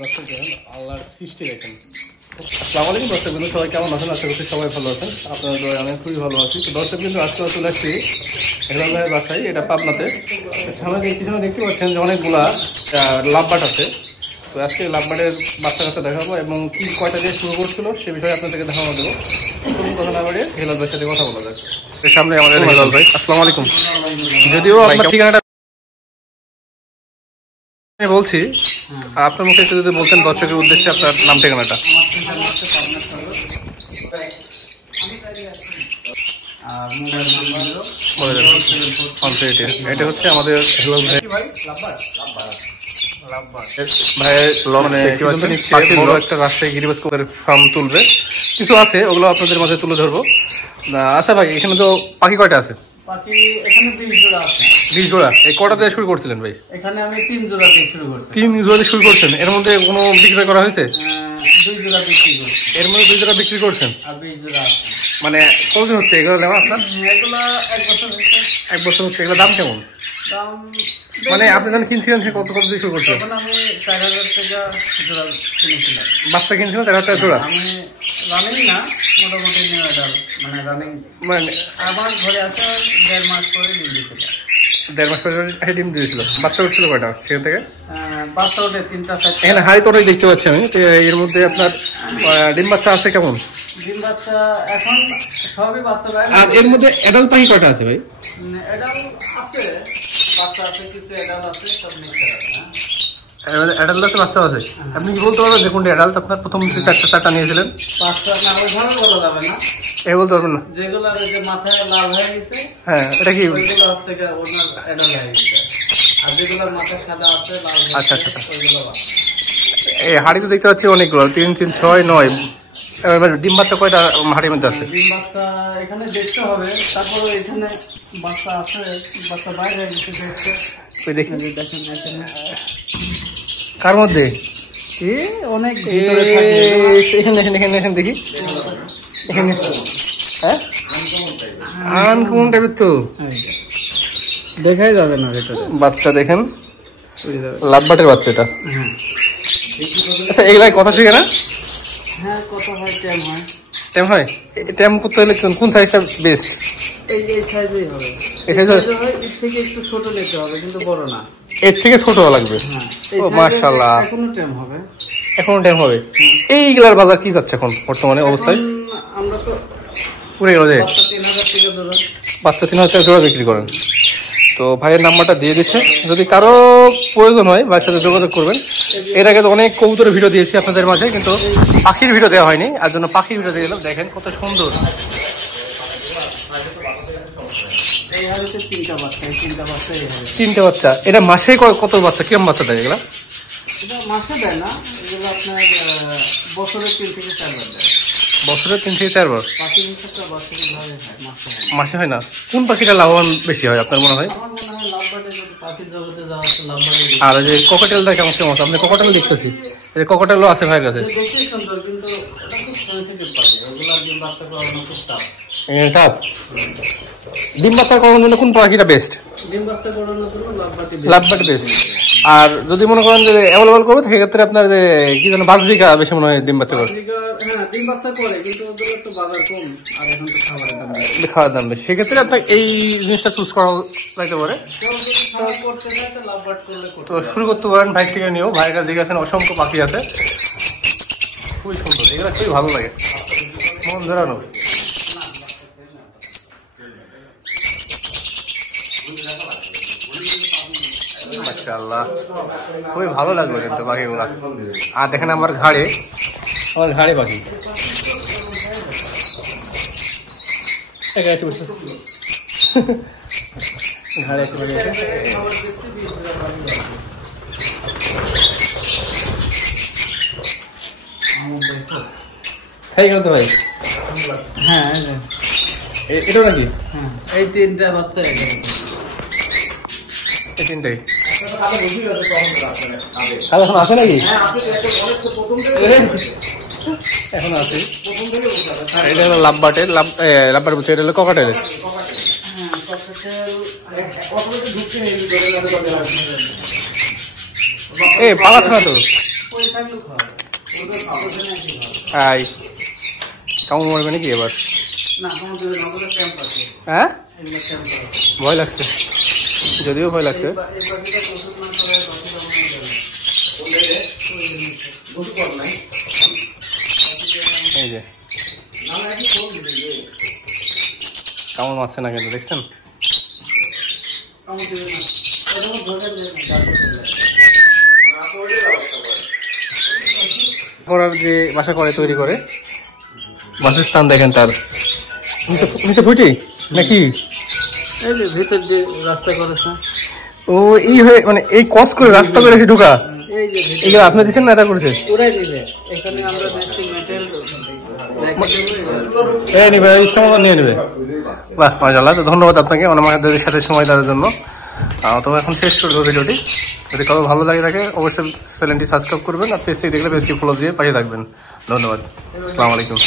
দর্শক আল্লাহর সৃষ্টি দেখেন। আসসালামু আলাইকুম দর্শক বিন্দু, সবাই কেমন আছেন? আশা করছি সবাই ভালো আছেন। আপনারা আমি খুবই ভালো আছি। তো দর্শক বিন্দু আজকে চলে আসছি হেলাল ভাইয়ের বাসায়, এটা পাবনাতে। সামনে পিছনে দেখতে পাচ্ছেন যে অনেকগুলা লাভবাট আছে। তো আজকে লাভবাটের বাচ্চা কাচ্চা দেখাবো এবং কি কয়টা দিয়ে শুরু করছিল সে বিষয়ে আপনাদেরকে দেখানো দেবো। প্রথম কথা না বাড়িয়ে হেলাল ভাইয়ের সাথে কথা বলা যাক। সামনে আমাদের হেলাল ভাই। আসসালামু আলাইকুম। যদিও আপনার ঠিকানাটা আমি বলছি, আপনার মুখে একটু যদি বলতেন দর্শকের উদ্দেশ্যে আপনার নাম ঠিকানাটা। এটা হচ্ছে আমাদের হেলাল ভাই বড় একটা রাজশাহী গিরিবাজ ফার্ম তুলবে, কিছু আছে ওগুলো আপনাদের মাঝে তুলে ধরবো। আচ্ছা ভাই, এখানে তো পাখি কয়টা আছে? পাখি এখানে 20 জোড়া আছে। 20 জোড়া? এই কটা দিয়ে শুরু করছিলেন ভাই? এখানে আমি 3 জোড়া দিয়ে শুরু করছি। 3 জোড়া দিয়ে শুরু করছেন? এর মধ্যে কোনো বিক্রয় করা হয়েছে? 2 জোড়া বিক্রি করছি। এর মধ্যে 2 জোড়া বিক্রি করছেন? আর 20 জোড়া আছে। মানে কতদিন হচ্ছে এগুলো নেওয়া আপনার? এগুলো 1 বছর হচ্ছে। 1 বছর হচ্ছে। এগুলো দাম কেমন? দাম মানে আপনি যখন কিনছিলেন সে কত দিয়ে শুরু করছেন? তখন আমি 4000 টাকা জোড়া কিনেছিলাম। বাচ্চা কিনছিলেন 4000 টাকা জোড়া? আমি রানিং না, মোটামুটি নিউ অ্যাডাল্ট, মানে রানিং। মানে আমার ঘরে আছে 1.5 মাস পরে ডিম দিয়েছিল। 1.5 মাস পরে ডিম দিয়েছিল। বাচ্চা উঠছিল কয়টা সেখান থেকে? বাচ্চা ওঠে 3টা 4টা। এখানে হাই তোটাই দেখতে পাচ্ছি আমি। এর মধ্যে আপনার ডিম বাচ্চা আছে কেমন? ডিম বাচ্চা এখন সবই বাচ্চা ভাই। আর এর মধ্যে অ্যাডাল্ট পাখি কয়টা আছে ভাই? অ্যাডাল্ট আছে, বাচ্চা আছে, কিছু অ্যাডাল্ট আছে, সব মিক্সার আছে। অ্যাডাল্ট আছে, বাচ্চা আছে। আপনি কি বলতে পারবেন যে কোনটা অ্যাডাল্ট? আপনার প্রথম যে 4টা নিয়েছিলেন? 5টা না, ওইভাবে বলা যাবে না। এ বলতে পারবেন না? যেগুলো ওই যে মাথায় লাল হয়ে গেছে, হ্যাঁ, এটা কি? ওইগুলো হচ্ছে ওনার অ্যাডাল্ট হয়ে গেছে। আর যেগুলোর মাথায় সাদা আছে, লাল হয়ে আচ্ছা গেছে, আচ্ছা। ওইগুলো বাচ্চা। এই হাড়িতে দেখতে পাচ্ছি অনেকগুলো, 3, 3, 6, 9। এবার ডিম বাচ্চা কয়টা হাড়ির মধ্যে আছে? ডিম বাচ্চা এখানে দেখতে হবে, তারপরে এখানে বাচ্চা আছে, বাচ্চা বাইরে গেছে দেখতে। ওই দেখি, দেখেন এখানে কার মধ্যে? অনেক ভিতরে থাকে। এখানে দেখি, এখানে হ্যাঁ আনকমন টাইপের তো দেখাই যাবে না ভিতরে। বাচ্চা দেখেন, লাভবাটের বাচ্চা এটা। আচ্ছা, এগুলাই কথা শিখে না? হ্যাঁ, কথা হয়, ট্যাম হয়। ট্যাম হয়? ট্যাম করতে হলে কোন সাইজটা বেস্ট? এই সাইজেই হবে। এই সাইজ হয়? এর থেকে একটু ছোট নিতে হবে, কিন্তু বড় না। এর থেকে ছোট লাগবে? ও মাশাআল্লাহ, এখনো ট্যাম হবে। এখনো ট্যাম হবে। এইগুলার বাজার কি যাচ্ছে এখন বর্তমানে অবস্থায়? আমরা তো পুরো গেল যে 3000 টাকা জোড়া। বাচ্চা 3000 টাকা জোড়া বিক্রি করেন। তো ভাইয়ের নাম্বারটা দিয়ে দিচ্ছে, যদি কারো প্রয়োজন হয় ভাইয়ের সাথে যোগাযোগ করবেন। এর আগে তো অনেক কবুতরের ভিডিও দিয়েছি আপনাদের মাঝে, কিন্তু পাখির ভিডিও দেওয়া হয়নি। আর জন্য পাখির ভিডিও দিয়ে গেলাম। দেখেন কত সুন্দর। এই হচ্ছে 3টা বাচ্চা, এই 3টা বাচ্চা। 3টে বাচ্চা। এটা মাসে কত বাচ্চা, কিরম বাচ্চা দেয় এগুলা? এটা মাসে দেয় না, এগুলো আপনার বছরে 3 থেকে 4 বার দেয়। বছরে 3 থেকে 4 বার? পাখি হিসেবে বছরে হয়, মাসে হয় না। কোন পাখিটা লাভবান বেশি হয় আপনার মনে হয়? আমার মনে হয় লাভবার্ডে, যদি পাখির জগতে যাওয়া হচ্ছে লাভবার্ডে। আর যে ককটেলটা কেমন কেমন? আপনি ককটেল দেখতেছি, এই ককটেলও আছে ভাইয়ের কাছে। দেখতেই সুন্দর, কিন্তু এটা খুব সেন্সিটিভ পাখি। ওগুলো ডিম বাচ্চা করানো খুব টাফ। টাফ? ডিম বাচ্চা করানোর জন্য কোন পাখিটা বেস্ট? ডিম বাচ্চা করানোর জন্য লাভবার্ড বেস্ট। আর যদি মনে করেন যে অ্যাভেলেবল করবো সেক্ষেত্রে আপনার যে কি যেন বাজরিকা বেশি মনে হয় ডিম বাচ্চা করে? হ্যাঁ, ডিম বাচ্চা করে, কিন্তু ওদের তো বাজার কম, আর এখন তো খাবারের দাম বেশি। খাওয়ার দাম বেশি, সেক্ষেত্রে আপনার এই জিনিসটা চুজ করা যাইতে পারে। কেউ যদি খাওয়া করতে চায় তো লাভবার্ড করলে তো শুরু করতে পারেন ভাই থেকে নিয়েও। ভাইয়ের কাছে দেখে আছেন অসংখ্য পাখি আছে, খুবই সুন্দর। এগুলো খুবই ভালো লাগে, মন ধরানো। মাশাআল্লাহ, খুবই ভালো লাগলো কিন্তু পাখিগুলা। আর দেখেন আমার ঘাড়ে পাখি। ঘাড়ে খাই গেল তো ভাই? হ্যাঁ, এটা নাকি? হ্যাঁ, এই 3টা বাচ্চা। এই 3টাই এখন আছে নাকি? এখন আছে। এটা হলো লাভবার্ডের, লাভবার্ড বলছে, এটা হলো ককাটেলের। এ পালাচ্ছে না তো? ওই থাকলেও খাওয়া আই কামড় মারবে নাকি এবার? না আমাদের নগরের ক্যাম্প আছে, হ্যাঁ এগুলো ক্যাম্প আছে। ভয় লাগছে, যদিও ভয় লাগছে। এই পাখিটা ওষুধ না করে এই যে কামড় মারছে না কিন্তু, দেখছেন? করার যে বাসা করে তৈরি করে, বাসস্থান দেখেন তার নিচে ফুটি নাকি? এই যে ভিতর দিয়ে রাস্তা করেছে, ও এই হয়ে মানে এই কস করে রাস্তা করে এসে ঢোকা, এই যে এগুলো আপনি দিচ্ছেন না এটা করেছে? পুরাই দিবে। এখানে আমরা দেখছি মেটেল নিবে, ইচ্ছা মতো নিয়ে নেবে। বাহ মাশাআল্লাহ, তো ধন্যবাদ আপনাকে আমাদের সাথে সময় দেওয়ার জন্য। তো এখন শেষ করবো ভিডিওটি। যদি কারো ভালো লাগে থাকে অবশ্যই চ্যানেলটি সাবস্ক্রাইব করবেন, আর পেজটি দেখলে পেজটি ফলো দিয়ে পাশে থাকবেন। ধন্যবাদ, আসসালামু আলাইকুম।